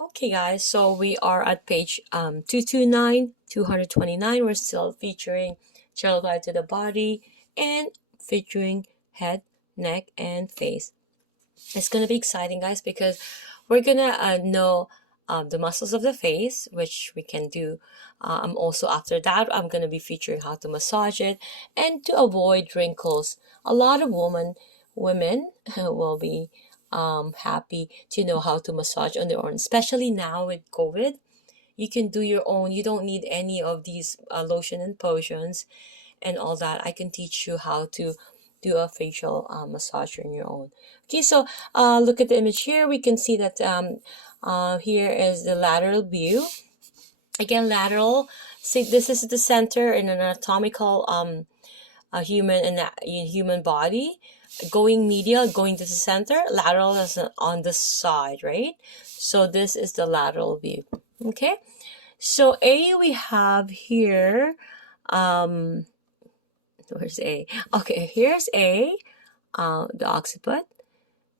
Okay, guys, so we are at page 229, 229. We're still featuring Trailguide to the body and featuring head, neck, and face. It's going to be exciting, guys, because we're going to know the muscles of the face, which we can do. Also, after that, I'm going to be featuring how to massage it and to avoid wrinkles. A lot of women will be happy to know how to massage on their own, especially now with COVID. You can do your own. You don't need any of these lotion and potions and all that. I can teach you how to do a facial massage on your own. Okay, so look at the image here. We can see that here is the lateral view. Again, lateral. See, this is the center in an anatomical a human body. Going medial, going to the center. Lateral is on the side, right? So this is the lateral view. Okay, so A we have here. Where's A? Okay, here's A, the occiput,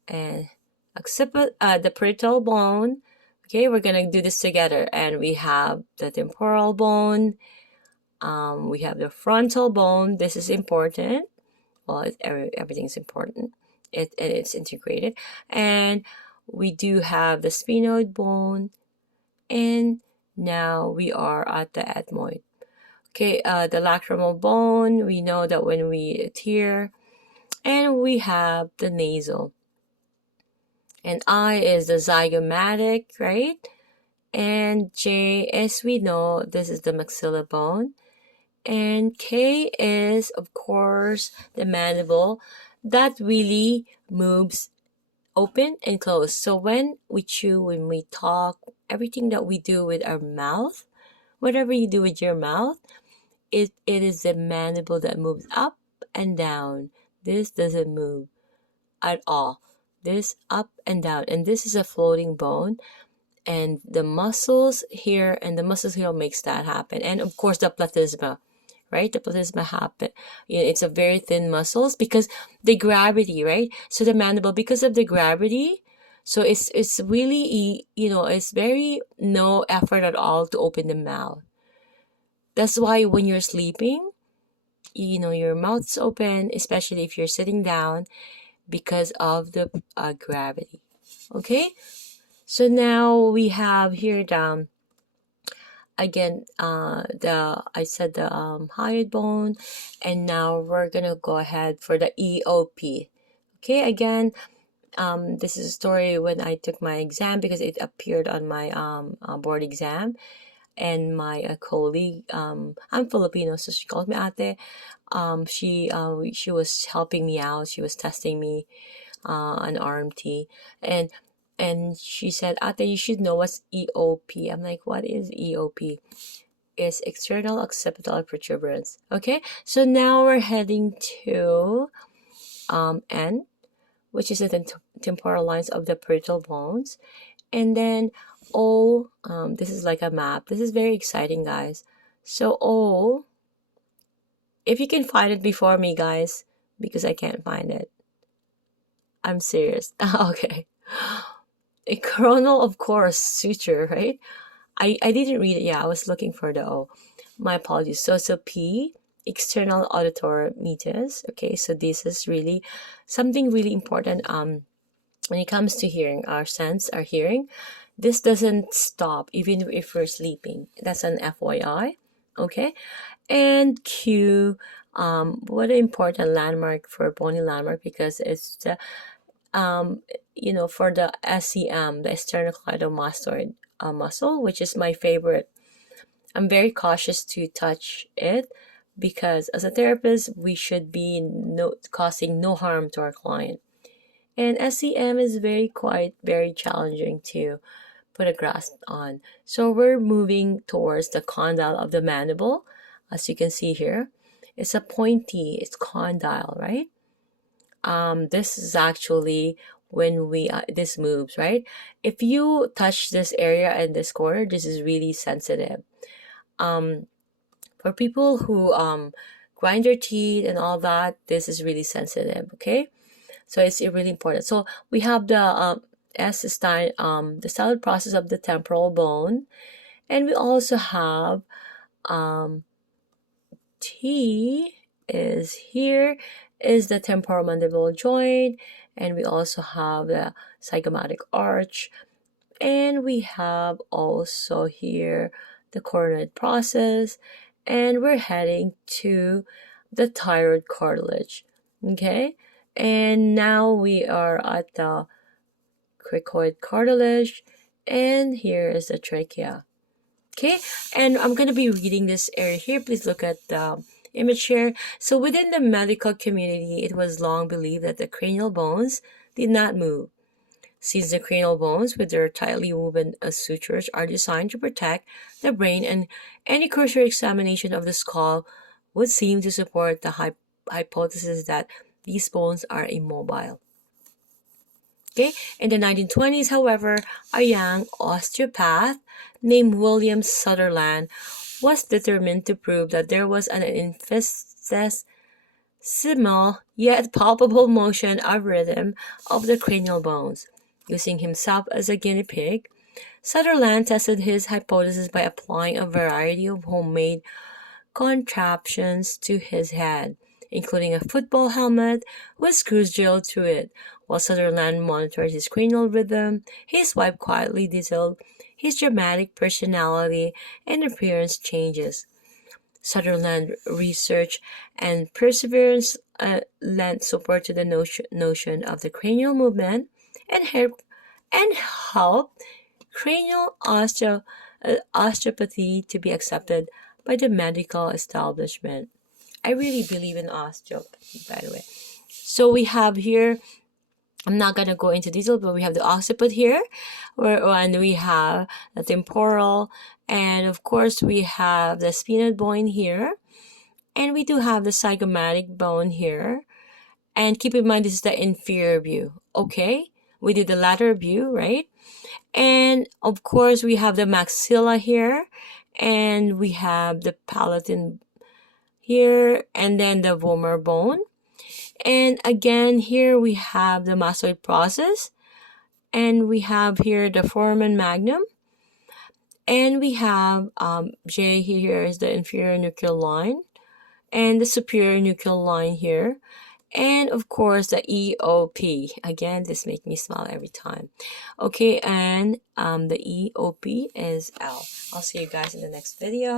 and the parietal bone. Okay, we're gonna do this together, and we have the temporal bone. We have the frontal bone. This is important. Well, everything's important. It's integrated, and we do have the sphenoid bone, and now we are at the ethmoid. Okay, the lacrimal bone, we know that when we tear, and we have the nasal. And I is the zygomatic, right? And J, as we know, this is the maxilla bone. And K is, of course, the mandible that really moves open and close. So when we chew, when we talk, everything that we do with our mouth, whatever you do with your mouth, it is the mandible that moves up and down. This doesn't move at all. This up and down. And this is a floating bone. And the muscles here and the muscles here makes that happen. And of course the platysma, right? The platysma happen. It's a very thin muscles because the gravity, right? So the mandible, because of the gravity, so it's really, it's very no effort at all to open the mouth. That's why when you're sleeping, your mouth's open, especially if you're sitting down, because of the gravity. Okay, so now we have here down again the hyoid bone, and now we're gonna go ahead for the EOP. Okay, again, this is a story when I took my exam because it appeared on my board exam. And my colleague, I'm Filipino, so she called me ate. She was helping me out. She was testing me an RMT, and she said, ate, you should know what's EOP. I'm like, what is EOP? It's external occipital protuberance. Okay, so now we're heading to N, which is the temporal lines of the parietal bones, and then O, this is like a map. This is very exciting, guys. So O, if you can find it before me, guys, because I can't find it. I'm serious. Okay. A coronal, of course, suture, right? I didn't read it. Yeah, I was looking for the O. My apologies. So P, external auditor meatus. Okay, so this is really something really important. When it comes to hearing, our sense, our hearing, this doesn't stop even if we're sleeping. That's an FYI. Okay, and Q, what an important landmark for bony landmark, because it's the for the SCM, the sternocleidomastoid muscle, which is my favorite. I'm very cautious to touch it because as a therapist, we should be causing no harm to our client. And SCM is very challenging to put a grasp on. So we're moving towards the condyle of the mandible. As you can see here, it's a pointy, it's condyle, right? This is actually when this moves, right? If you touch this area and this corner, this is really sensitive. For people who grind their teeth and all that, this is really sensitive, okay? So it's really important. So we have the S is the styloid process of the temporal bone. And we also have T is here is the temporomandibular joint, and we also have the zygomatic arch, and we have also here the coronoid process, and we're heading to the thyroid cartilage. Okay, and now we are at the cricoid cartilage, and here is the trachea. Okay, and I'm going to be reading this area here. Please look at the image here. So within the medical community, it was long believed that the cranial bones did not move. Since the cranial bones, with their tightly woven sutures, are designed to protect the brain, and any cursory examination of the skull would seem to support the hypothesis that these bones are immobile. Okay, in the 1920s, however, a young osteopath named William Sutherland was determined to prove that there was an infinitesimal yet palpable motion of rhythm of the cranial bones. Using himself as a guinea pig, Sutherland tested his hypothesis by applying a variety of homemade contraptions to his head, including a football helmet with screws drilled through it. While Sutherland monitored his cranial rhythm, his wife quietly detailed his dramatic personality and appearance changes. Sutherland's research and perseverance lent support to the notion of the cranial movement and helped cranial osteopathy to be accepted by the medical establishment. I really believe in osteopathy, by the way. So we have here, I'm not going to go into detail, but we have the occiput here, and we have the temporal, and of course we have the sphenoid bone here, and we do have the zygomatic bone here. And keep in mind, this is the inferior view. Okay, we did the lateral view, right? And of course we have the maxilla here, and we have the palatine here, and then the vomer bone. And again, here we have the mastoid process, and we have here the foramen magnum, and we have J here is the inferior nuchal line, and the superior nuchal line here, and of course the EOP. Again, this makes me smile every time. Okay, and the EOP is L. I'll see you guys in the next video.